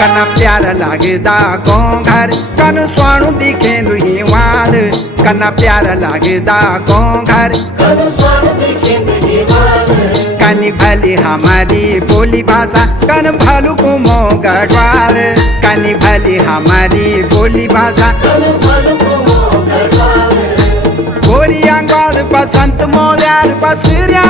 कना प्यार लागदा गोंघर कन स्वाणु दिखे दुही वाल कना प्यार लागदा गोंघर कनी भली हमारी बोली भाषा कन भलु कुमो गढ़वाल कनी भली हमारी बोली भाषा गोरिया गाल बसंत मोल्यार बसरिया